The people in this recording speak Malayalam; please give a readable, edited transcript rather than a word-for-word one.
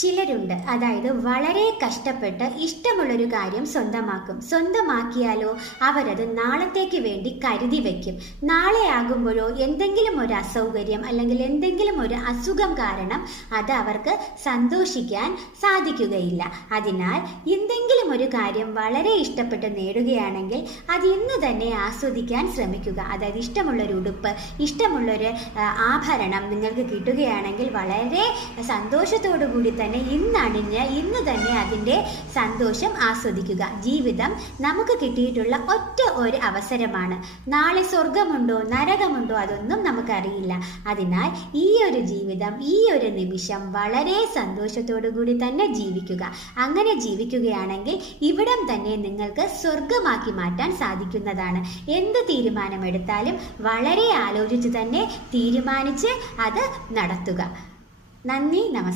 ചിലരുണ്ട്, അതായത് വളരെ കഷ്ടപ്പെട്ട് ഇഷ്ടമുള്ളൊരു കാര്യം സ്വന്തമാക്കിയാലോ അവരത് നാളത്തേക്ക് വേണ്ടി കരുതി വയ്ക്കും. നാളെ ആകുമ്പോഴോ എന്തെങ്കിലും ഒരു അസൗകര്യം അല്ലെങ്കിൽ എന്തെങ്കിലും ഒരു അസുഖം കാരണം അത് അവർക്ക് സന്തോഷിക്കാൻ സാധിക്കുകയില്ല. അതിനാൽ എന്തെങ്കിലും ഒരു കാര്യം വളരെ ഇഷ്ടപ്പെട്ട് നേടുകയാണെങ്കിൽ അത് ഇന്ന് തന്നെ ആസ്വദിക്കാൻ ശ്രമിക്കുക. അതായത് ഇഷ്ടമുള്ളൊരു ഉടുപ്പ്, ഇഷ്ടമുള്ളൊരു ആഭരണം നിങ്ങൾക്ക് കിട്ടുകയാണെങ്കിൽ വളരെ സന്തോഷത്തോടു കൂടി തന്നെ ഇന്നണിഞ്ഞ് ഇന്ന് തന്നെ അതിൻ്റെ സന്തോഷം ആസ്വദിക്കുക. ജീവിതം നമുക്ക് കിട്ടിയിട്ടുള്ള ഒറ്റ ഒരു അവസരമാണ്. നാളെ സ്വർഗമുണ്ടോ നരകമുണ്ടോ അതൊന്നും നമുക്കറിയില്ല. അതിനാൽ ഈ ഒരു ജീവിതം, ഈ ഒരു നിമിഷം വളരെ സന്തോഷത്തോടു കൂടി തന്നെ ജീവിക്കുക. അങ്ങനെ ജീവിക്കുകയാണെങ്കിൽ ഇവിടം തന്നെ നിങ്ങൾക്ക് സ്വർഗമാക്കി മാറ്റാൻ സാധിക്കുന്നതാണ്. എന്ത് തീരുമാനമെടുത്താലും വളരെ ആലോചിച്ച് തന്നെ തീരുമാനിച്ച് അത് നടത്തുക. നന്ദി, നമസ്കാരം.